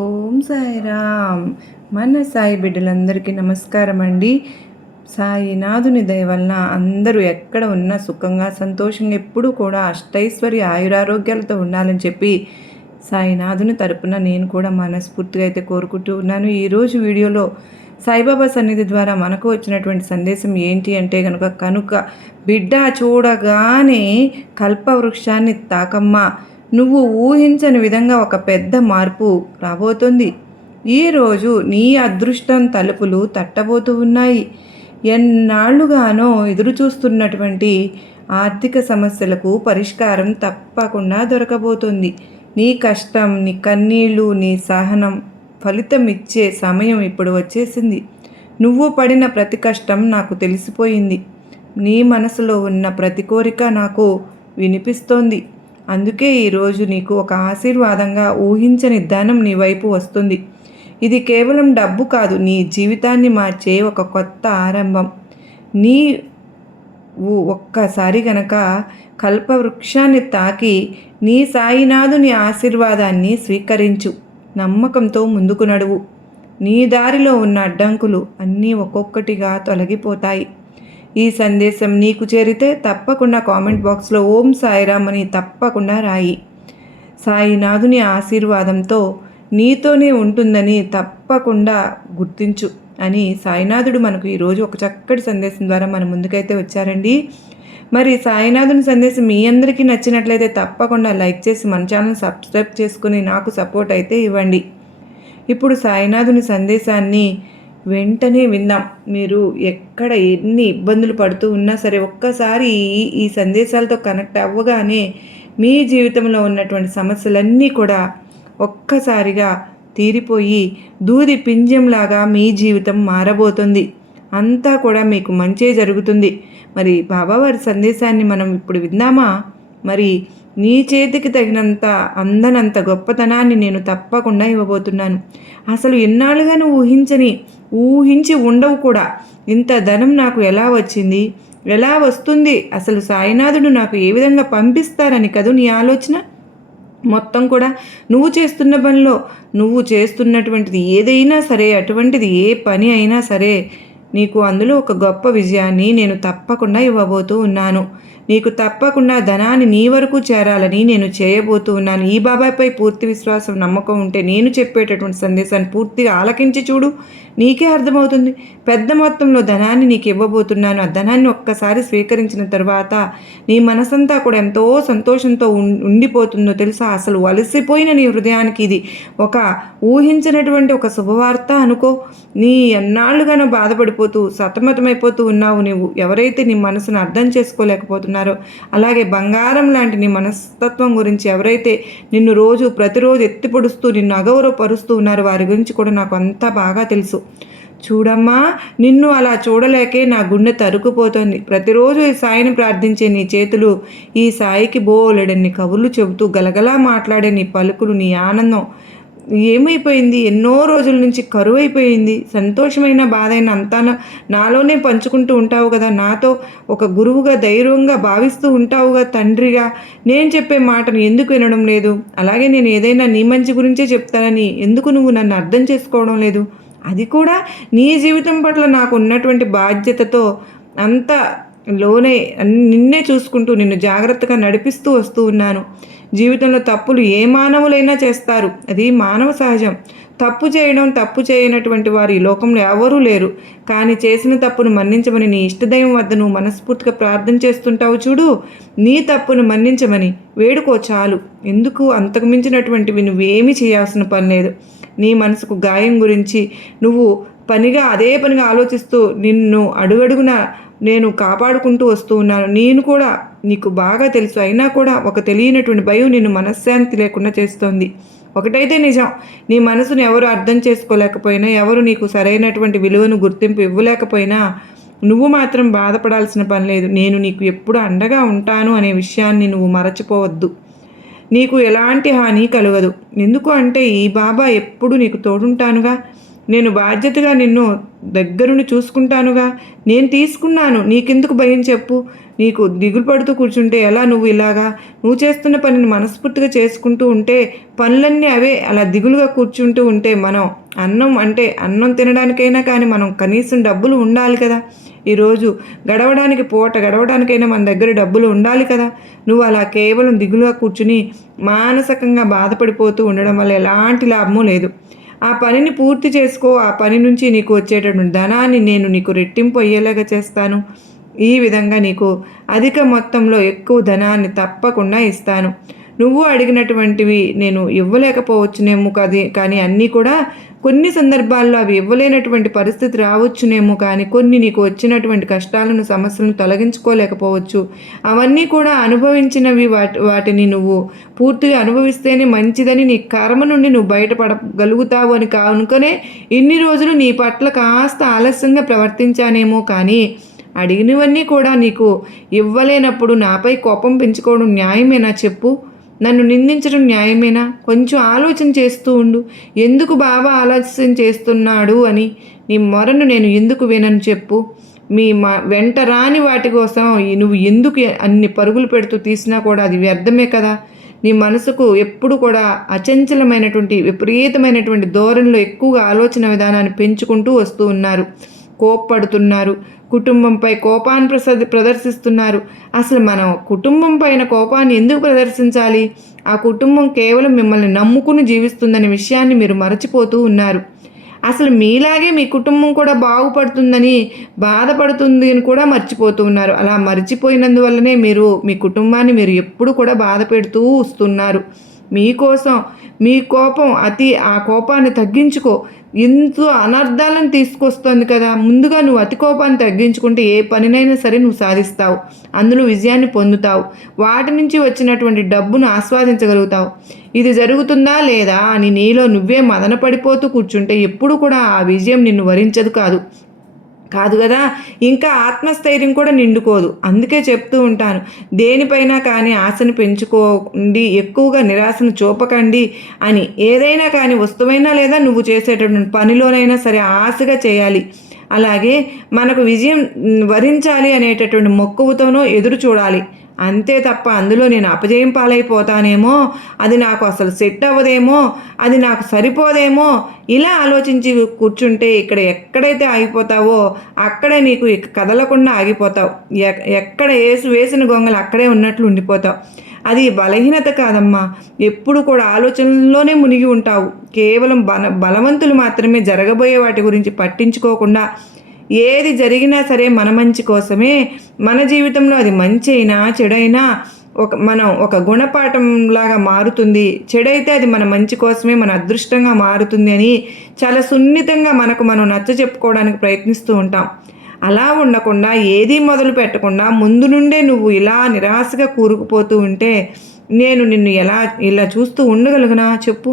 ఓం సాయిరామ్. మన సాయి బిడ్డలందరికీ నమస్కారం అండి. సాయినాథుని దయ వలన అందరూ ఎక్కడ ఉన్నా సుఖంగా సంతోషంగా ఎప్పుడూ కూడా అష్టైశ్వర్య ఆయురారోగ్యాలతో ఉండాలని చెప్పి సాయినాథుని తరపున నేను కూడా మనస్ఫూర్తిగా అయితే కోరుకుంటూ ఉన్నాను. ఈరోజు వీడియోలో సాయిబాబా సన్నిధి ద్వారా మనకు వచ్చినటువంటి సందేశం ఏంటి అంటే కనుక బిడ్డ చూడగానే కల్పవృక్షాన్ని తాకమ్మా, నువ్వు ఊహించని విధంగా ఒక పెద్ద మార్పు రాబోతుంది. ఈరోజు నీ అదృష్టం తలుపులు తట్టబోతూ ఉన్నాయి. ఎన్నాళ్లుగానో ఎదురుచూస్తున్నటువంటి ఆర్థిక సమస్యలకు పరిష్కారం తప్పకుండా దొరకబోతుంది. నీ కష్టం, నీ కన్నీళ్ళు, నీ సహనం ఫలితం ఇచ్చే సమయం ఇప్పుడు వచ్చేసింది. నువ్వు పడిన ప్రతి కష్టం నాకు తెలిసిపోయింది. నీ మనసులో ఉన్న ప్రతి కోరిక నాకు వినిపిస్తోంది. అందుకే ఈరోజు నీకు ఒక ఆశీర్వాదంగా ఊహించని ధనం నీ వైపు వస్తుంది. ఇది కేవలం డబ్బు కాదు, నీ జీవితాన్ని మార్చే ఒక కొత్త ఆరంభం. నీ ఒక్కసారి గనక కల్పవృక్షాన్ని తాకి నీ సాయినాథుని ఆశీర్వాదాన్ని స్వీకరించు. నమ్మకంతో ముందుకు నడువు. నీ దారిలో ఉన్న అడ్డంకులు అన్నీ ఒక్కొక్కటిగా తొలగిపోతాయి. ఈ సందేశం నీకు చేరితే తప్పకుండా కామెంట్ బాక్స్లో ఓం సాయిరామ్ అని తప్పకుండా రాయి. సాయినాథుని ఆశీర్వాదంతో నీతోనే ఉంటుందని తప్పకుండా గుర్తించు అని సాయినాథుడు మనకు ఈరోజు ఒక చక్కటి సందేశం ద్వారా మన ముందుకైతే వచ్చారండి. మరి సాయినాథుని సందేశం మీ అందరికీ నచ్చినట్లయితే తప్పకుండా లైక్ చేసి మన ఛానల్ సబ్స్క్రైబ్ చేసుకుని నాకు సపోర్ట్ అయితే ఇవ్వండి. ఇప్పుడు సాయినాథుని సందేశాన్ని వెంటనే విందాం. మీరు ఎక్కడ ఎన్ని ఇబ్బందులు పడుతూ ఉన్నా సరే ఒక్కసారి ఈ సందేశాలతో కనెక్ట్ అవ్వగానే మీ జీవితంలో ఉన్నటువంటి సమస్యలన్నీ కూడా ఒక్కసారిగా తీరిపోయి దూది పింజంలాగా మీ జీవితం మారబోతుంది. అంతా కూడా మీకు మంచే జరుగుతుంది. మరి బాబావారి సందేశాన్ని మనం ఇప్పుడు విందామా? మరి నీ చేతికి తగినంత అందనంత గొప్పతనాన్ని నేను తప్పకుండా ఇవ్వబోతున్నాను. అసలు ఎన్నాళ్ళుగా నువ్వు ఊహించి ఉండవు కూడా. ఇంత ధనం నాకు ఎలా వచ్చింది, ఎలా వస్తుంది, అసలు సాయినాథుడు నాకు ఏ విధంగా పంపిస్తారని కదూ నీ ఆలోచన. మొత్తం కూడా నువ్వు చేస్తున్న పనిలో, నువ్వు చేస్తున్నటువంటిది ఏదైనా సరే, అటువంటిది ఏ పని అయినా సరే, నీకు అందులో ఒక గొప్ప విజయాన్ని నేను తప్పకుండా ఇవ్వబోతూ ఉన్నాను. నీకు తప్పకుండా ధనాన్ని నీ వరకు చేరాలని నేను చేయబోతూ ఉన్నాను. ఈ బాబాపై పూర్తి విశ్వాసం, నమ్మకం ఉంటే నేను చెప్పేటటువంటి సందేశాన్ని పూర్తిగా ఆలకించి చూడు, నీకే అర్థమవుతుంది. పెద్ద మొత్తంలో ధనాన్ని నీకు ఇవ్వబోతున్నాను. ఆ ధనాన్ని ఒక్కసారి స్వీకరించిన తర్వాత నీ మనసంతా కూడా ఎంతో సంతోషంతో ఉండిపోతుందో తెలుసా. అసలు అలసిపోయిన నీ హృదయానికి ఇది ఒక ఊహించినటువంటి ఒక శుభవార్త అనుకో. నీ ఎన్నాళ్ళుగానో బాధపడిపోతూ సతమతమైపోతూ ఉన్నావు. నువ్వు ఎవరైతే నీ మనసును అర్థం చేసుకోలేకపోతున్నారో, అలాగే బంగారం లాంటి నీ మనస్తత్వం గురించి ఎవరైతే నిన్ను ప్రతిరోజు ఎత్తిపొడుస్తూ నిన్ను అగౌరవపరుస్తూ ఉన్నారో వారి గురించి కూడా నాకు అంతా బాగా తెలుసు. చూడమ్మా, నిన్ను అలా చూడలేకే నా గుండె తరుకుపోతుంది. ప్రతిరోజు ఈ సాయిని ప్రార్థించే నీ చేతులు ఈ సాయికి బోలెడన్ని కబుర్లు చెబుతూ గలగలా మాట్లాడే నీ పలుకులు, నీ ఆనందం ఏమైపోయింది? ఎన్నో రోజుల నుంచి కరువైపోయింది. సంతోషమైన బాధైన అంతా నాలోనే పంచుకుంటూ ఉంటావు కదా. నాతో ఒక గురువుగా ధైర్యంగా భావిస్తూ ఉంటావుగా. తండ్రిగా నేను చెప్పే మాటను ఎందుకు వినడం లేదు? అలాగే నేను ఏదైనా నీ మంచి గురించే చెప్తానని ఎందుకు నువ్వు నన్ను అర్థం చేసుకోవడం లేదు? అది కూడా నీ జీవితం పట్ల నాకు ఉన్నటువంటి బాధ్యతతో అంత లోనే నిన్నే చూసుకుంటూ నిన్ను జాగ్రత్తగా నడిపిస్తూ వస్తూ ఉన్నాను. జీవితంలో తప్పులు ఏ మానవులైనా చేస్తారు, అది మానవ సహజం. తప్పు చేయనటువంటి వారు ఈ లోకంలో ఎవరూ లేరు. కానీ చేసిన తప్పును మన్నించమని నీ ఇష్టదైవం వద్ద నువ్వు మనస్ఫూర్తిగా ప్రార్థన చేస్తుంటావు చూడు. నీ తప్పును మన్నించమని వేడుకో చాలు. ఎందుకు అంతకు మించినటువంటివి నువ్వేమీ చేయాల్సిన పని లేదు. నీ మనసుకు గాయం గురించి నువ్వు అదే పనిగా ఆలోచిస్తూ నిన్ను అడుగడుగున నేను కాపాడుకుంటూ వస్తూ ఉన్నాను. నేను కూడా నీకు బాగా తెలుసు. అయినా కూడా ఒక తెలియనటువంటి భయం నిన్ను మనశ్శాంతి లేకుండా చేస్తోంది. ఒకటైతే నిజం, నీ మనసును ఎవరు అర్థం చేసుకోలేకపోయినా, ఎవరు నీకు సరైనటువంటి విలువను గుర్తింపు ఇవ్వలేకపోయినా నువ్వు మాత్రం బాధపడాల్సిన పని లేదు. నేను నీకు ఎప్పుడు అండగా ఉంటాను అనే విషయాన్ని నువ్వు మరచిపోవద్దు. నీకు ఎలాంటి హాని కలగదు. ఎందుకు అంటే ఈ బాబా ఎప్పుడు నీకు తోడుంటానుగా. నేను బాధ్యతగా నిన్ను దగ్గరుండి చూసుకుంటానుగా. నేను తీసుకున్నాను, నీకెందుకు భయం చెప్పు? నీకు దిగులు పడుతూ కూర్చుంటే ఎలా? నువ్వు చేస్తున్న పనిని మనస్ఫూర్తిగా చేసుకుంటూ ఉంటే, పనులన్నీ అవే అలా దిగులుగా కూర్చుంటూ ఉంటే, మనం అన్నం తినడానికైనా కానీ మనం కనీసం డబ్బులు ఉండాలి కదా. ఈరోజు పూట గడవడానికైనా మన దగ్గర డబ్బులు ఉండాలి కదా. నువ్వు అలా కేవలం దిగులుగా కూర్చుని మానసికంగా బాధపడిపోతూ ఉండడం వల్ల ఎలాంటి లాభమూ లేదు. ఆ పనిని పూర్తి చేసుకో. ఆ పని నుంచి నీకు వచ్చేటటువంటి ధనాన్ని నేను నీకు రెట్టింపు అయ్యేలాగా చేస్తాను. ఈ విధంగా నీకు అధిక మొత్తంలో ఎక్కువ ధనాన్ని తప్పకుండా ఇస్తాను. నువ్వు అడిగినటువంటివి నేను ఇవ్వలేకపోవచ్చునేమో కానీ అన్నీ కూడా కొన్ని సందర్భాల్లో అవి ఇవ్వలేనటువంటి పరిస్థితి రావచ్చునేమో, కానీ కొన్ని నీకు వచ్చినటువంటి కష్టాలను, సమస్యలను తొలగించుకోలేకపోవచ్చు. అవన్నీ కూడా అనుభవించినవి. వాటిని నువ్వు పూర్తిగా అనుభవిస్తేనే మంచిదని, నీ కర్మ నుండి నువ్వు బయటపడగలుగుతావు అని కనుకనే ఇన్ని రోజులు నీ పట్ల కాస్త ఆలస్యంగా ప్రవర్తించానేమో, కానీ అడిగినవన్నీ కూడా నీకు ఇవ్వలేనప్పుడు నాపై కోపం పెంచుకోవడం న్యాయమేనా చెప్పు? నన్ను నిందించడం న్యాయమేనా? కొంచెం ఆలోచన చేస్తూ ఉండు. ఎందుకు బావ ఆలస్యం చేస్తున్నాడు అని నీ మొరను నేను ఎందుకు వినను చెప్పు? వెంట రాని వాటి కోసం నువ్వు ఎందుకు అన్ని పరుగులు పెడుతూ తీసినా కూడా అది వ్యర్థమే కదా. నీ మనసుకు ఎప్పుడు కూడా అచంచలమైనటువంటి విపరీతమైనటువంటి ధోరణిలో ఎక్కువగా ఆలోచన విధానాన్ని పెంచుకుంటూ వస్తూ ఉన్నారు. కోప్పడుతున్నారు, కుటుంబంపై కోపాన్ని ప్రదర్శిస్తున్నారు. అసలు మనం కుటుంబం పైన కోపాన్ని ఎందుకు ప్రదర్శించాలి? ఆ కుటుంబం కేవలం మిమ్మల్ని నమ్ముకుని జీవిస్తుందనే విషయాన్ని మీరు మరచిపోతూ ఉన్నారు. అసలు మీలాగే మీ కుటుంబం కూడా బాగుపడుతుందని బాధపడుతుంది అని కూడా మర్చిపోతూ ఉన్నారు. అలా మర్చిపోయినందువల్లనే మీరు మీ కుటుంబాన్ని మీరు ఎప్పుడు కూడా బాధ పెడుతూ వస్తున్నారు. మీకోసం మీ కోపం ఆ కోపాన్ని తగ్గించుకో. ఎంతో అనర్థాలను తీసుకొస్తుంది కదా. ముందుగా నువ్వు అతి కోపాన్ని తగ్గించుకుంటే ఏ పనినైనా సరే నువ్వు సాధిస్తావు, అందులో విజయాన్ని పొందుతావు, వాటి నుంచి వచ్చినటువంటి డబ్బును ఆస్వాదించగలుగుతావు. ఇది జరుగుతుందా లేదా అని నీలో నువ్వే మదన పడిపోతూ కూర్చుంటే ఎప్పుడు కూడా ఆ విజయం నిన్ను వరించదు కాదు కదా. ఇంకా ఆత్మస్థైర్యం కూడా నిండుకోదు. అందుకే చెప్తూ ఉంటాను, దేనిపైనా కానీ ఆశను పెంచుకోండి, ఎక్కువగా నిరాశను చూపకండి అని. ఏదైనా కానీ వస్తువైనా లేదా నువ్వు చేసేటటువంటి పనిలోనైనా సరే ఆశగా చేయాలి. అలాగే మనకు విజయం వరించాలి అనేటటువంటి మక్కువతోనో ఎదురు చూడాలి. అంతే తప్ప అందులో నేను అపజయం పాలైపోతానేమో, అది నాకు అసలు సెట్ అవ్వదేమో, అది నాకు సరిపోదేమో, ఇలా ఆలోచించి కూర్చుంటే ఎక్కడైతే ఆగిపోతావో అక్కడే నీకు కదలకుండా ఆగిపోతావు. ఎక్కడ వేసిన గొంగలు అక్కడే ఉన్నట్లు ఉండిపోతావు. అది బలహీనత కాదమ్మా. ఎప్పుడు కూడా ఆలోచనల్లోనే మునిగి ఉంటావు. కేవలం బలవంతులు మాత్రమే జరగబోయే వాటి గురించి పట్టించుకోకుండా, ఏది జరిగినా సరే మన మంచి కోసమే, మన జీవితంలో అది మంచి అయినా చెడైనా మనం ఒక గుణపాఠంలాగా మారుతుంది. చెడైతే అది మన మంచి కోసమే, మన అదృష్టంగా మారుతుంది అని చాలా సున్నితంగా మనం నచ్చ చెప్పుకోవడానికి ప్రయత్నిస్తూ ఉంటాం. అలా ఉండకుండా ఏదీ మొదలు పెట్టకుండా ముందు నుండే నువ్వు ఇలా నిరాశగా కూరుకుపోతూ ఉంటే నేను నిన్ను ఇలా చూస్తూ ఉండగలుగునా చెప్పు?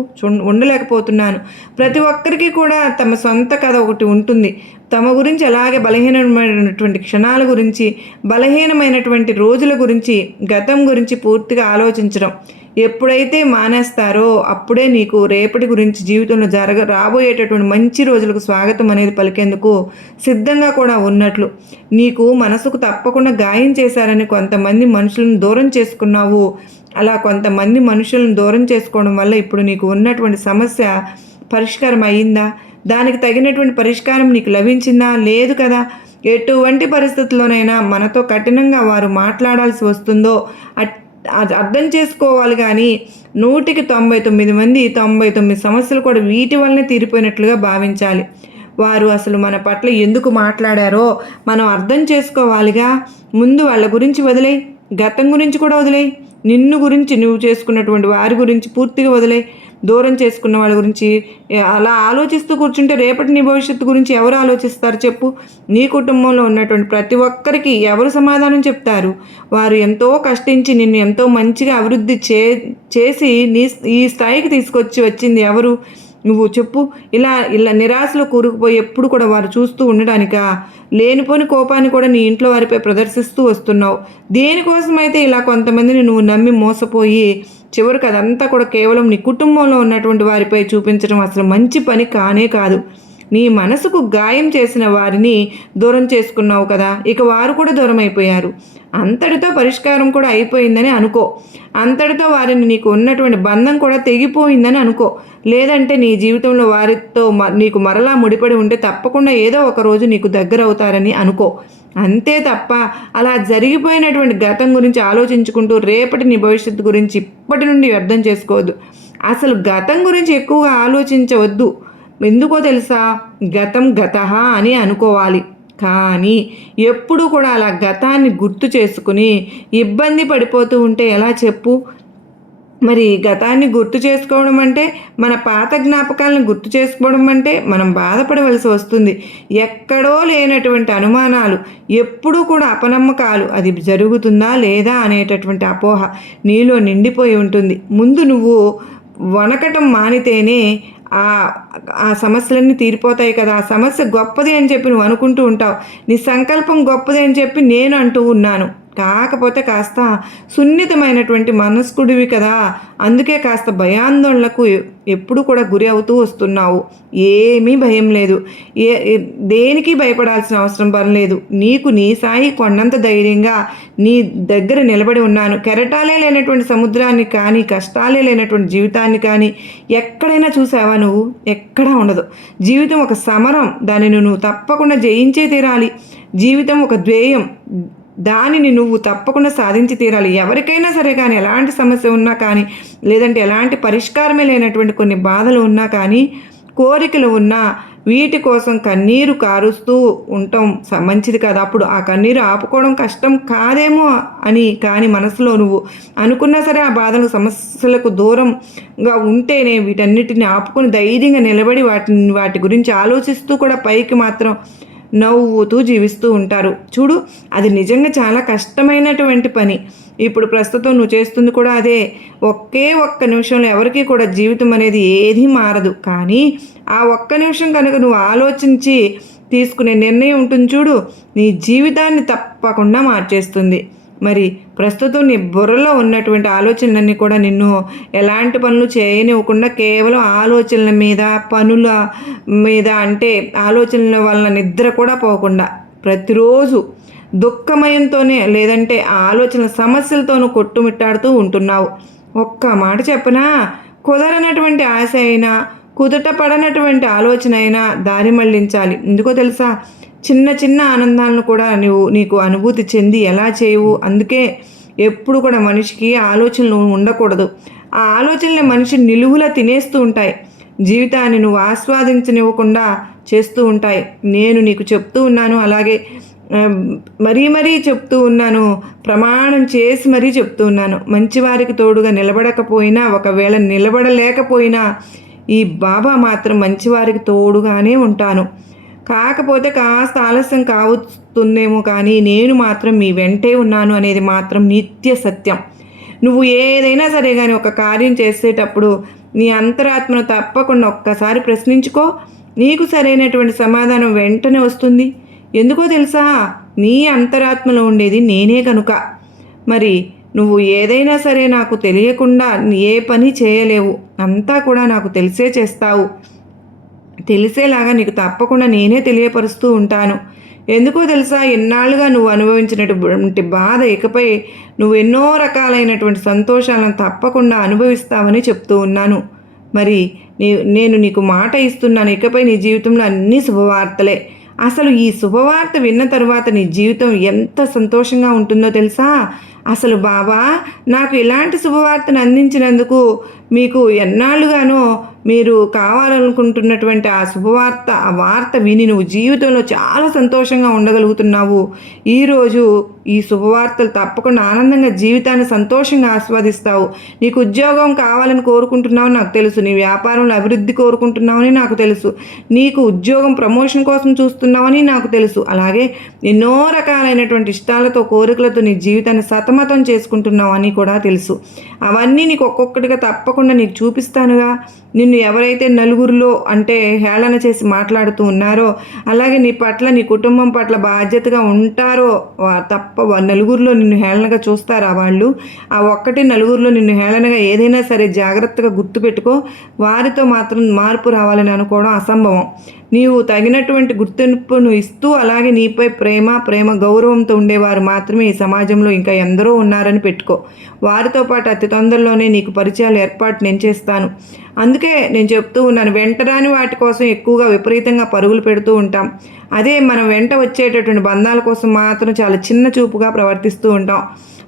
ఉండలేకపోతున్నాను. ప్రతి ఒక్కరికి కూడా తమ సొంత కథ ఒకటి ఉంటుంది. తమ గురించి అలాగే బలహీనమైనటువంటి క్షణాల గురించి, బలహీనమైనటువంటి రోజుల గురించి, గతం గురించి పూర్తిగా ఆలోచించడం ఎప్పుడైతే మానేస్తారో అప్పుడే నీకు రేపటి గురించి జీవితంలో రాబోయేటటువంటి మంచి రోజులకు స్వాగతం అనేది పలికేందుకు సిద్ధంగా కూడా ఉన్నట్లు. నీకు మనసుకు తప్పకుండా గాయం చేశారని కొంతమంది మనుషులను దూరం చేసుకున్నావు. అలా కొంతమంది మనుషులను దూరం చేసుకోవడం వల్ల ఇప్పుడు నీకు ఉన్నటువంటి సమస్య పరిష్కారం అయ్యిందా? దానికి తగినటువంటి పరిష్కారం నీకు లభించిందా? లేదు కదా. ఎటువంటి పరిస్థితుల్లోనైనా మనతో కఠినంగా వారు మాట్లాడాల్సి వస్తుందో అర్థం చేసుకోవాలి. కానీ 100కి 99 మంది 99 సమస్యలు కూడా వీటి వల్లనే తీరిపోయినట్లుగా భావించాలి. వారు అసలు మన పట్ల ఎందుకు మాట్లాడారో మనం అర్థం చేసుకోవాలిగా. ముందు వాళ్ళ గురించి వదిలేయి, గతం గురించి కూడా వదిలేయి, నిన్ను గురించి నువ్వు చేసుకున్నటువంటి వారి గురించి పూర్తిగా వదిలేయి. దూరం చేసుకున్న వాళ్ళ గురించి అలా ఆలోచిస్తూ కూర్చుంటే రేపటి నీ భవిష్యత్తు గురించి ఎవరు ఆలోచిస్తారు చెప్పు? నీ కుటుంబంలో ఉన్నటువంటి ప్రతి ఒక్కరికి ఎవరు సమాధానం చెప్తారు? వారు ఎంతో కష్టించి నిన్ను ఎంతో మంచిగా అభివృద్ధి చేసి ఈ స్థాయికి వచ్చింది ఎవరు? నువ్వు చెప్పు. ఇలా నిరాశలో కూరుకుపోయి ఎప్పుడు కూడా వారు చూస్తూ ఉండడానికా? లేనిపోని కోపాన్ని కూడా నీ ఇంట్లో వారిపై ప్రదర్శిస్తూ వస్తున్నావు. దేనికోసమైతే ఇలా కొంతమందిని నువ్వు నమ్మి మోసపోయి చివరికి అదంతా కూడా కేవలం నీ కుటుంబంలో ఉన్నటువంటి వారిపై చూపించడం అసలు మంచి పని కానే కాదు. నీ మనసుకు గాయం చేసిన వారిని దూరం చేసుకున్నావు కదా, ఇక వారు కూడా దూరం అయిపోయారు. అంతటితో పరిష్కారం కూడా అయిపోయిందని అనుకో. అంతటితో వారిని నీకు ఉన్నటువంటి బంధం కూడా తెగిపోయిందని అనుకో. లేదంటే నీ జీవితంలో వారితో నీకు మరలా ముడిపడి ఉంటే తప్పకుండా ఏదో ఒక రోజు నీకు దగ్గర అవుతారని అనుకో. అంతే తప్ప అలా జరిగిపోయినటువంటి గతం గురించి ఆలోచించుకుంటూ రేపటి నీ భవిష్యత్తు గురించి ఇప్పటి నుండి వ్యర్థం చేసుకోవద్దు. అసలు గతం గురించి ఎక్కువగా ఆలోచించవద్దు. ఎందుకో తెలుసా, గతం గతః అని అనుకోవాలి. కానీ ఎప్పుడు కూడా అలా గతాన్ని గుర్తు చేసుకుని ఇబ్బంది పడిపోతూ ఉంటే ఎలా చెప్పు? మరి గతాన్ని గుర్తు చేసుకోవడం అంటే, మన పాత జ్ఞాపకాలను గుర్తు చేసుకోవడం అంటే మనం బాధపడవలసి వస్తుంది. ఎక్కడో లేనటువంటి అనుమానాలు, ఎప్పుడూ కూడా అపనమ్మకాలు, అది జరుగుతుందా లేదా అనేటటువంటి అపోహ నీలో నిండిపోయి ఉంటుంది. ముందు నువ్వు వణకటం మానితేనే ఆ సమస్యలన్నీ తీరిపోతాయి కదా. ఆ సమస్య గొప్పది అని చెప్పి నువ్వు అనుకుంటూ ఉంటావు, నీ సంకల్పం గొప్పది అని చెప్పి నేను అంటూ ఉన్నాను. కాకపోతే కాస్త సున్నితమైనటువంటి మనస్కుడివి కదా, అందుకే కాస్త భయాందోళనకు ఎప్పుడు కూడా గురి అవుతూ వస్తున్నావు. ఏమీ భయం లేదు, దేనికి భయపడాల్సిన అవసరం పడలేదు. నీకు నీ సాయి కొండంత ధైర్యంగా నీ దగ్గర నిలబడి ఉన్నాను. కెరటాలే లేనటువంటి సముద్రాన్ని కానీ, కష్టాలే లేనటువంటి జీవితాన్ని కానీ ఎక్కడైనా చూసావా నువ్వు? ఎక్కడా ఉండదు. జీవితం ఒక సమరం, దానిని నువ్వు తప్పకుండా జయించే తీరాలి. జీవితం ఒక ధ్యేయం, దానిని నువ్వు తప్పకుండా సాధించి తీరాలి. ఎవరికైనా సరే కానీ, ఎలాంటి సమస్య ఉన్నా కానీ, లేదంటే ఎలాంటి పరిష్కారమే లేనటువంటి కొన్ని బాధలు ఉన్నా కానీ, కోరికలు ఉన్నా, వీటి కోసం కన్నీరు కారుస్తూ ఉండటం మంచిది కదా. అప్పుడు ఆ కన్నీరు ఆపుకోవడం కష్టం కాదేమో అని కానీ మనసులో నువ్వు అనుకున్నా సరే, ఆ బాధలు సమస్యలకు దూరంగా ఉంటేనే వీటన్నిటిని ఆపుకొని ధైర్యంగా నిలబడి వాటి గురించి ఆలోచిస్తూ కూడా పైకి మాత్రం నవ్వుతూ జీవిస్తూ ఉంటారు. చూడు, అది నిజంగా చాలా కష్టమైనటువంటి పని. ఇప్పుడు ప్రస్తుతం నువ్వు చేస్తుంది కూడా అదే. ఒక్క నిమిషంలో ఎవరికీ కూడా జీవితం అనేది ఏదీ మారదు. కానీ ఆ ఒక్క నిమిషం కనుక నువ్వు ఆలోచించి తీసుకునే నిర్ణయం ఉంటుంది చూడు, నీ జీవితాన్ని తప్పకుండా మార్చేస్తుంది. మరి ప్రస్తుతం నీ బుర్రలో ఉన్నటువంటి ఆలోచనలన్నీ కూడా నిన్ను ఎలాంటి పనులు చేయనివ్వకుండా కేవలం ఆలోచనల మీద, పనుల మీద, అంటే ఆలోచనల వలన నిద్ర కూడా పోకుండా ప్రతిరోజు దుఃఖమయంతోనే, లేదంటే ఆలోచనల సమస్యలతోనూ కొట్టుమిట్టాడుతూ ఉంటున్నావు. ఒక్క మాట చెప్పనా, కుదరనటువంటి ఆశ అయినా, కుదుట పడనటువంటి ఆలోచన అయినా దారి మళ్లించాలి. ఎందుకో తెలుసా, చిన్న చిన్న ఆనందాలను కూడా నీకు అనుభూతి చెంది ఎలా చేయవు. అందుకే ఎప్పుడు కూడా మనిషికి ఆలోచనలు ఉండకూడదు. ఆ ఆలోచనలే మనిషి నిలువులా తినేస్తూ ఉంటాయి, జీవితాన్ని నువ్వు ఆస్వాదించనివ్వకుండా చేస్తూ ఉంటాయి. నేను నీకు చెప్తూ ఉన్నాను, అలాగే మరీ చెప్తూ ఉన్నాను, ప్రమాణం చేసి మరీ చెప్తూ ఉన్నాను. మంచివారికి తోడుగా నిలబడకపోయినా, ఒకవేళ నిలబడలేకపోయినా ఈ బాబా మాత్రం మంచివారికి తోడుగానే ఉంటాను. కాకపోతే కాస్త ఆలస్యం కావస్తుందేమో కానీ నేను మాత్రం మీ వెంటే ఉన్నాను అనేది మాత్రం నిత్య సత్యం. నువ్వు ఏదైనా సరే కానీ ఒక కార్యం చేసేటప్పుడు నీ అంతరాత్మను తప్పకుండా ఒక్కసారి ప్రశ్నించుకో. నీకు సరైనటువంటి సమాధానం వెంటనే వస్తుంది. ఎందుకో తెలుసా, నీ అంతరాత్మలో ఉండేది నేనే కనుక. మరి నువ్వు ఏదైనా సరే నాకు తెలియకుండా ఏ పని చేయలేవు, అంతా కూడా నాకు తెలిసే చేస్తావు. తెలిసేలాగా నీకు తప్పకుండా నేనే తెలియపరుస్తూ ఉంటాను. ఎందుకో తెలుసా, ఎన్నాళ్ళుగా నువ్వు అనుభవించినటువంటి బాధ ఇకపై నువ్వు ఎన్నో రకాలైనటువంటి సంతోషాలను తప్పకుండా అనుభవిస్తావని చెప్తూ ఉన్నాను. మరి నేను నీకు మాట ఇస్తున్నాను, ఇకపై నీ జీవితంలో అన్నీ శుభవార్తలే. అసలు ఈ శుభవార్త విన్న తరువాత నీ జీవితం ఎంత సంతోషంగా ఉంటుందో తెలుసా. అసలు బాబా నాకు ఇలాంటి శుభవార్తను అందించినందుకు మీకు ఎన్నాళ్ళుగానో మీరు కావాలనుకుంటున్నటువంటి ఆ శుభవార్త, ఆ వార్త విని నువ్వు జీవితంలో చాలా సంతోషంగా ఉండగలుగుతున్నావు. ఈరోజు ఈ శుభవార్తలు తప్పకుండా ఆనందంగా జీవితాన్ని సంతోషంగా ఆస్వాదిస్తావు. నీకు ఉద్యోగం కావాలని కోరుకుంటున్నావు నాకు తెలుసు, నీ వ్యాపారంలో అభివృద్ధి కోరుకుంటున్నావని నాకు తెలుసు, నీకు ఉద్యోగం ప్రమోషన్ కోసం చూస్తున్నావని నాకు తెలుసు. అలాగే ఎన్నో రకాలైనటువంటి ఇష్టాలతో, కోరికలతో నీ జీవితాన్ని సతమతం చేసుకుంటున్నావు అని కూడా తెలుసు. అవన్నీ నీకు ఒక్కొక్కటిగా తప్పకుండా నీకు చూపిస్తానుగా. నిన్ను ఎవరైతే నలుగురిలో అంటే హేళన చేసి మాట్లాడుతూ ఉన్నారో, అలాగే నీ పట్ల, నీ కుటుంబం పట్ల బాధ్యతగా ఉంటారో, నలుగురిలో నిన్ను హేళనగా చూస్తారా వాళ్ళు? ఆ ఒక్కటి నలుగురిలో నిన్ను హేళనగా ఏదైనా సరే జాగ్రత్తగా గుర్తుపెట్టుకో. వారితో మాత్రం మార్పు రావాలని అనుకోవడం అసంభవం. నీవు తగినటువంటి గుర్తింపును ఇస్తూ అలాగే నీపై ప్రేమ గౌరవంతో ఉండేవారు మాత్రమే ఈ సమాజంలో ఇంకా ఎందరో ఉన్నారని పెట్టుకో. వారితో పాటు అతి తొందరలోనే నీకు పరిచయాలు ఏర్పాటు నేను చేస్తాను. అందుకే నేను చెప్తూ ఉన్నాను, వెంటరాని వాటి కోసం ఎక్కువగా విపరీతంగా పరుగులు పెడుతూ ఉంటాం. అదే మనం వెంట వచ్చేటటువంటి బంధాల కోసం మాత్రం చాలా చిన్న చూపుగా ప్రవర్తిస్తూ ఉంటాం.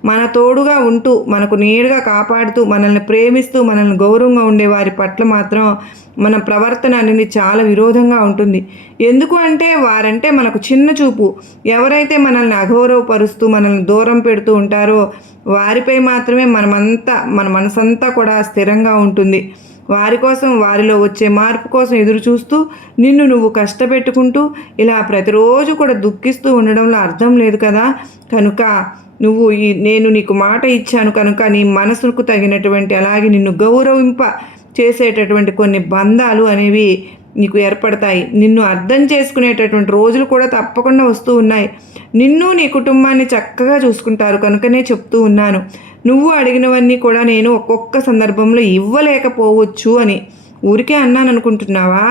మన తోడుగా ఉంటూ మనకు నీడగా కాపాడుతూ మనల్ని ప్రేమిస్తూ మనల్ని గౌరవంగా ఉండే వారి పట్ల మాత్రం మన ప్రవర్తన అనేది చాలా విరోధంగా ఉంటుంది. ఎందుకు అంటే వారంటే మనకు చిన్న చూపు. ఎవరైతే మనల్ని అగౌరవపరుస్తూ మనల్ని దూరం పెడుతూ ఉంటారో వారిపై మాత్రమే మన మనసంతా కూడా స్థిరంగా ఉంటుంది. వారి కోసం, వారిలో వచ్చే మార్పు కోసం ఎదురు చూస్తూ నిన్ను నువ్వు కష్టపెట్టుకుంటూ ఇలా ప్రతిరోజు కూడా దుఃఖిస్తూ ఉండడంలో అర్థం లేదు కదా. కనుక నేను నీకు మాట ఇచ్చాను కనుక నీ మనసుకు తగినటువంటి అలాగే నిన్ను గౌరవింప చేసేటటువంటి కొన్ని బంధాలు అనేవి నీకు ఏర్పడతాయి. నిన్ను అర్థం చేసుకునేటటువంటి రోజులు కూడా తప్పకుండా వస్తూ ఉన్నాయి. నిన్ను నీ కుటుంబాన్ని చక్కగా చూసుకుంటారు కనుకనే చెప్తూ ఉన్నాను. నువ్వు అడిగినవన్నీ కూడా నేను ఒక్కొక్క సందర్భంలో ఇవ్వలేకపోవచ్చు అని ఊరికే అన్నాను అనుకుంటున్నావా?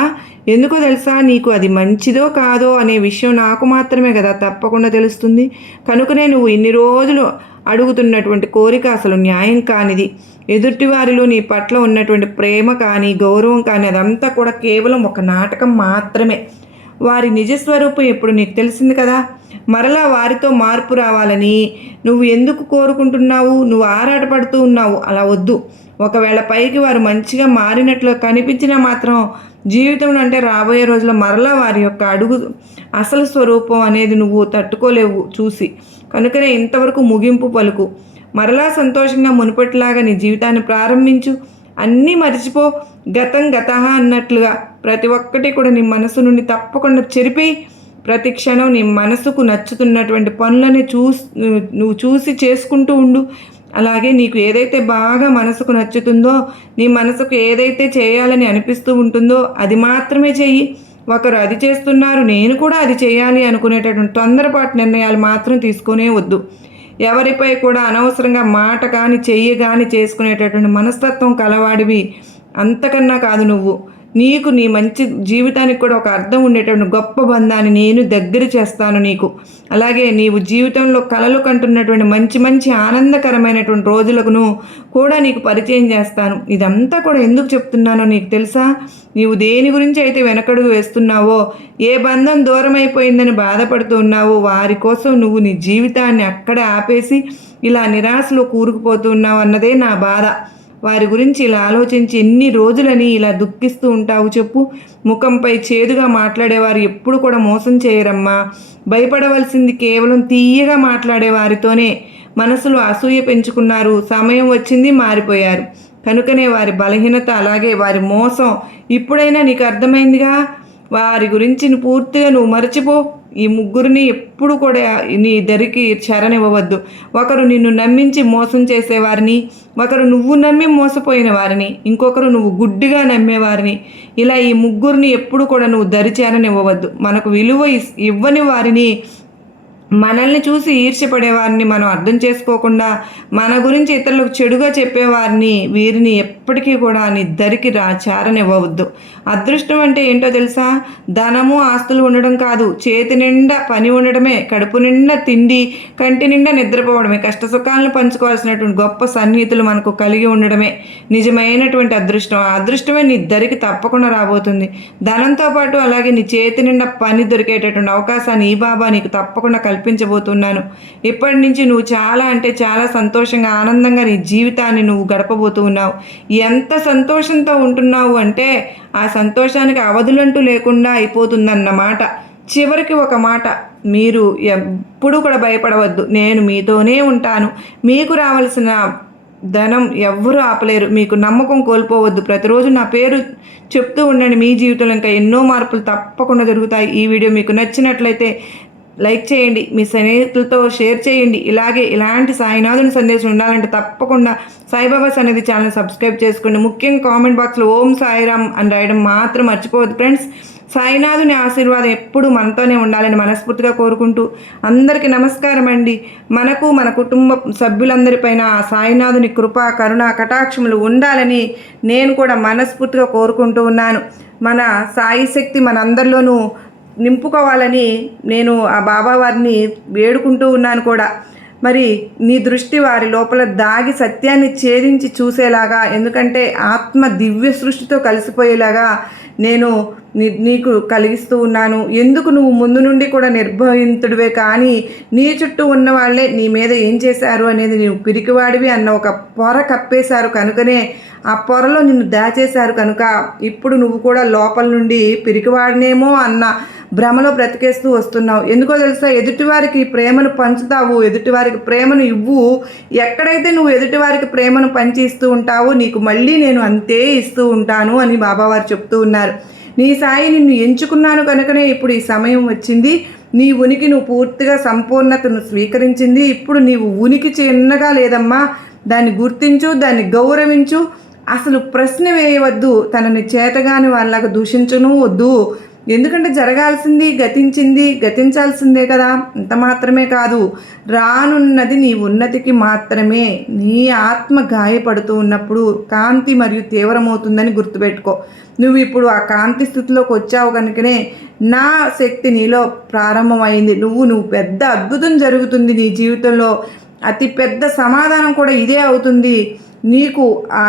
ఎందుకో తెలుసా, నీకు అది మంచిదో కాదో అనే విషయం నాకు మాత్రమే కదా తప్పకుండా తెలుస్తుంది. కనుకనే నువ్వు ఇన్ని రోజులు అడుగుతున్నటువంటి కోరిక అసలు న్యాయం కానిది. ఎదుటివారిలో నీ పట్ల ఉన్నటువంటి ప్రేమ కానీ గౌరవం కానీ అదంతా కూడా కేవలం ఒక నాటకం మాత్రమే. వారి నిజస్వరూపం ఎప్పుడు నీకు తెలిసింది కదా. మరలా వారితో మార్పు రావాలని నువ్వు ఎందుకు కోరుకుంటున్నావు? నువ్వు ఆరాటపడుతూ ఉన్నావు. అలా వద్దు. ఒకవేళ పైకి వారు మంచిగా మారినట్లు కనిపించినా మాత్రం జీవితంలో అంటే రాబోయే రోజుల్లో మరలా వారి యొక్క అసలు స్వరూపం అనేది నువ్వు తట్టుకోలేవు చూసి. కనుకనే ఇంతవరకు ముగింపు పలుకు. మరలా సంతోషంగా మునుపటిలాగా నీ జీవితాన్ని ప్రారంభించు. అన్నీ మర్చిపో. గతం గతహ అన్నట్లుగా ప్రతి ఒక్కటి కూడా నీ మనసు నుండి తప్పకుండా చెరిపి ప్రతి క్షణం నీ మనసుకు నచ్చుతున్నటువంటి పనులని నువ్వు చూసి చేసుకుంటూ ఉండు. అలాగే నీకు ఏదైతే బాగా మనసుకు నచ్చుతుందో, నీ మనసుకు ఏదైతే చేయాలని అనిపిస్తూ ఉంటుందో అది మాత్రమే చెయ్యి. ఒకరు అది చేస్తున్నారు నేను కూడా అది చేయాలి అనుకునేటటువంటి తొందరపాటు నిర్ణయాలు మాత్రం తీసుకునే వద్దు. ఎవరిపై కూడా అనవసరంగా మాట కానీ చెయ్యి కానీ చేసుకునేటటువంటి మనస్తత్వం కలవాడివి అంతకన్నా కాదు నువ్వు. నీకు నీ మంచి జీవితానికి కూడా ఒక అర్థం ఉండేటువంటి గొప్ప బంధాన్ని నేను దగ్గర చేస్తాను నీకు. అలాగే నీవు జీవితంలో కలలు కంటున్నటువంటి మంచి ఆనందకరమైనటువంటి రోజులను కూడా నీకు పరిచయం చేస్తాను. ఇదంతా కూడా ఎందుకు చెప్తున్నానో నీకు తెలుసా? నీవు దేని గురించి అయితే వెనకడుగు వేస్తున్నావో, ఏ బంధం దూరం అయిపోయిందని బాధపడుతూ ఉన్నావో వారి కోసం నువ్వు నీ జీవితాన్ని అక్కడే ఆపేసి ఇలా నిరాశలో కూరుకుపోతున్నావు అన్నదే నా బాధ. వారి గురించి ఇలా ఆలోచించి ఎన్ని రోజులని ఇలా దుఃఖిస్తూ ఉంటావు చెప్పు? ముఖంపై చేదుగా మాట్లాడేవారు ఎప్పుడు కూడా మోసం చేయరమ్మా. భయపడవలసింది కేవలం తీయగా మాట్లాడే వారితోనే. మనసులో అసూయ పెంచుకున్నారు, సమయం వచ్చింది మారిపోయారు. కనుకనే వారి బలహీనత అలాగే వారి మోసం ఇప్పుడైనా నీకు అర్థమైందిగా. వారి గురించి పూర్తిగా నువ్వు మర్చిపో. ఈ ముగ్గురిని ఎప్పుడు కూడా నీ దరికి చేరనివ్వవద్దు. ఒకరు నిన్ను నమ్మించి మోసం చేసేవారిని, ఒకరు నువ్వు నమ్మి మోసపోయిన వారిని, ఇంకొకరు నువ్వు గుడ్డిగా నమ్మేవారిని. ఇలా ఈ ముగ్గురిని ఎప్పుడు కూడా నువ్వు దరి చేరనివ్వవద్దు. మనకు విలువ ఇవ్వని వారిని, మనల్ని చూసి ఈర్ష్యపడేవారిని మనం అర్థం చేసుకోకుండా మన గురించి ఇతరులకు చెడుగా చెప్పేవారిని వీరిని ఎప్పటికీ కూడా నీ దరికి చేరనివ్వవద్దు. అదృష్టం అంటే ఏంటో తెలుసా? ధనము ఆస్తులు ఉండడం కాదు, చేతి నిండా పని ఉండడమే, కడుపు నిండా తిండి, కంటి నిండా నిద్రపోవడమే, కష్టసుఖాలను పంచుకోవాల్సినటువంటి గొప్ప సన్నిహితులు మనకు కలిగి ఉండడమే నిజమైనటువంటి అదృష్టం. ఆ అదృష్టమే నీ దరికి తప్పకుండా రాబోతుంది. ధనంతో పాటు అలాగే నీ చేతి నిండా పని దొరికేటటువంటి అవకాశాన్ని ఈ బాబా నీకు తప్పకుండా కల్పించబోతున్నాను. ఇప్పటి నుంచి నువ్వు చాలా అంటే చాలా సంతోషంగా ఆనందంగా నీ జీవితాన్ని నువ్వు గడపబోతూ ఉన్నావు. ఎంత సంతోషంతో ఉంటున్నావు అంటే ఆ సంతోషానికి అవధులంటూ లేకుండా అయిపోతుందన్నమాట. చివరికి ఒక మాట, మీరు ఎప్పుడూ కూడా భయపడవద్దు. నేను మీతోనే ఉంటాను. మీకు రావాల్సిన ధనం ఎవ్వరూ ఆపలేరు. మీకు నమ్మకం కోల్పోవద్దు. ప్రతిరోజు నా పేరు చెప్తూ ఉండండి. మీ జీవితంలో ఇంకా ఎన్నో మార్పులు తప్పకుండా జరుగుతాయి. ఈ వీడియో మీకు నచ్చినట్లయితే లైక్ చేయండి, మీ స్నేహితులతో షేర్ చేయండి. ఇలాంటి సాయినాథుని సందేశం ఉండాలంటే తప్పకుండా సాయిబాబా సన్నిధి ఛానల్ సబ్స్క్రైబ్ చేసుకోండి. ముఖ్యంగా కామెంట్ బాక్స్లో ఓం సాయిరామ్ అని రాయడం మాత్రం మర్చిపోవద్దు ఫ్రెండ్స్. సాయినాథుని ఆశీర్వాదం ఎప్పుడు మనతోనే ఉండాలని మనస్ఫూర్తిగా కోరుకుంటూ అందరికీ నమస్కారం అండి. మనకు మన కుటుంబ సభ్యులందరిపైన సాయినాథుని కృప కరుణ కటాక్షములు ఉండాలని నేను కూడా మనస్ఫూర్తిగా కోరుకుంటూ ఉన్నాను. మన సాయి శక్తి మనందరిలోనూ నింపుకోవాలని నేను ఆ బాబా వారిని వేడుకుంటూ ఉన్నాను కూడా. మరి నీ దృష్టి వారి లోపల దాగి సత్యాన్ని ఛేదించి చూసేలాగా, ఎందుకంటే ఆత్మ దివ్య సృష్టితో కలిసిపోయేలాగా నేను నీకు కలిగిస్తూ ఉన్నాను. ఎందుకు నువ్వు ముందు నుండి కూడా నిర్భయంతుడివే, కానీ నీ చుట్టూ ఉన్న వాళ్ళే నీ మీద ఏం చేశారు అనేది నీవు పిరికివాడివి అన్న ఒక పొర కప్పేశారు కనుకనే ఆ పొరలో నిన్ను దాచేశారు కనుక ఇప్పుడు నువ్వు కూడా లోపల నుండి పిరికివాడినేమో అన్న భ్రమలో బ్రతికేస్తూ వస్తున్నావు. ఎందుకో తెలుసా, ఎదుటివారికి ప్రేమను పంచుతావు, ఎదుటివారికి ప్రేమను ఇవ్వు. ఎక్కడైతే నువ్వు ఎదుటివారికి ప్రేమను పంచి ఇస్తూ ఉంటావో నీకు మళ్ళీ నేను అంతే ఇస్తూ ఉంటాను అని బాబావారు చెప్తూ ఉన్నారు. నీ సాయి నిన్ను ఎంచుకున్నాను కనుకనే ఇప్పుడు ఈ సమయం వచ్చింది. నీ ఉనికి నువ్వు పూర్తిగా సంపూర్ణతను స్వీకరించింది. ఇప్పుడు నీవు ఉనికి చిన్నగా లేదమ్మా, దాన్ని గుర్తించు, దాన్ని గౌరవించు. అసలు ప్రశ్న వేయవద్దు, తనని చేతగాని వాళ్ళగా దూషించను వద్దు. ఎందుకంటే జరగాల్సింది గతించింది, గతించాల్సిందే కదా. అంత మాత్రమే కాదు, రానున్నది నీ ఉన్నతికి మాత్రమే. నీ ఆత్మ గాయపడుతూ ఉన్నప్పుడు కాంతి మరియు తీవ్రమవుతుందని గుర్తుపెట్టుకో. నువ్వు ఇప్పుడు ఆ కాంతి స్థితిలోకి వచ్చావు కనుకనే నా శక్తి నీలో ప్రారంభమైంది. నువ్వు పెద్ద అద్భుతం జరుగుతుంది నీ జీవితంలో. అతి పెద్ద సమాధానం కూడా ఇదే అవుతుంది. నీకు ఆ